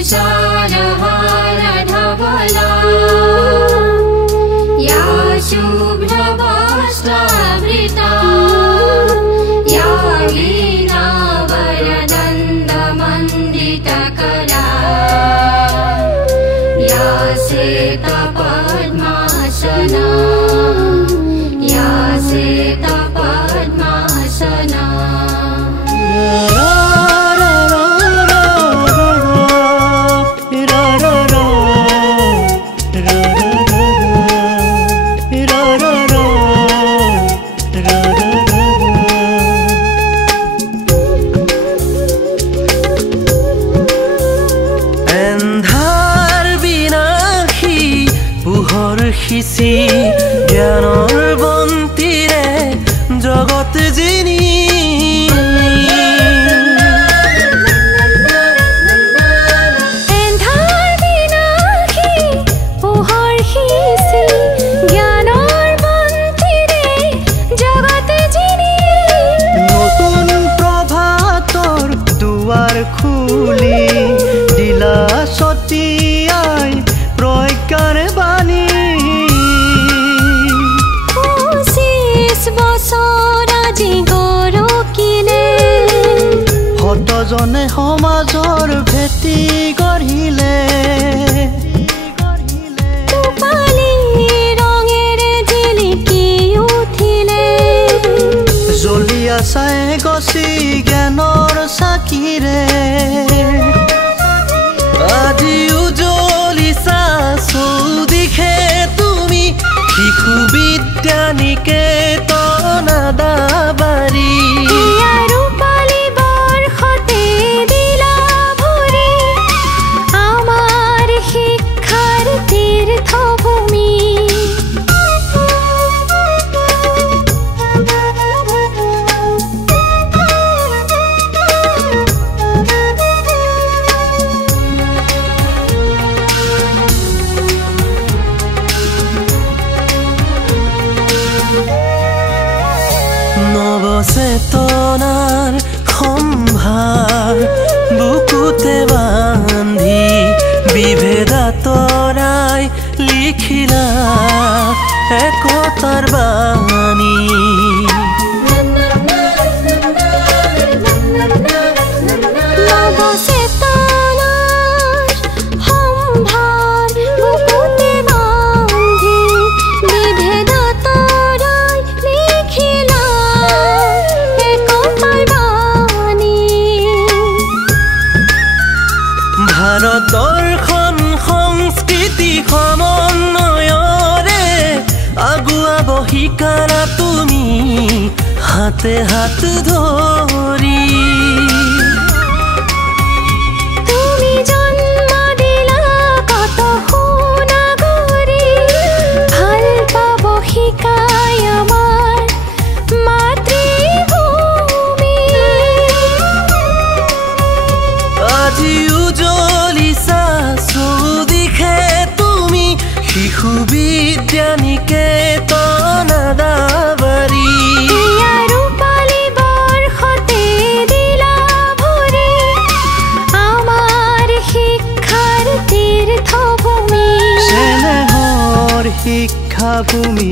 तुषारहारधवला या शुभ्रवस्त्रावृता या वीणावरदण्डमण्डितकरा या श्वेतपद्मासना या श्वेतपद्मासना সিঁচি জ্ঞানৰ বন্তিৰে জগত জিনি নতুন প্ৰভাতৰ দুৱাৰ খুলি দিলা সতীয়াই প্ৰজ্ঞাৰ বাণী জনে সমাজৰ ভেটি গঢ়িলে ৰঙেৰে জিলিকি উঠিলে জ্বলি আছাই গছি জ্ঞানৰ চাকিৰে আজি উজ্বলিছা চৌদিশে তুমি শিশু বিদ্যানিকেতন আদাবাৰী নবচেতনাৰ সম্ভাৰ বুকুতে বান্ধি বিভেদাতৰাই লিখিলা একতাৰ বাণী দৰ্শন সংস্কৃতি সমন্বয়ৰে আগুৱাব শিকালা তুমি হাতে হাত ধৰি তুমি জন্ম দিলা কত সোণাগৰি ভাল পাব শিকাই আমাৰ মাতৃভূমি আজি শিশু বিদ্যানিকেতন আদাবাৰী ৰূপালী বৰ্ষতে দিলা ভৰি আমাৰ শিক্ষাৰ তীৰ্থভূমি চেনেহৰ শিক্ষাভূমি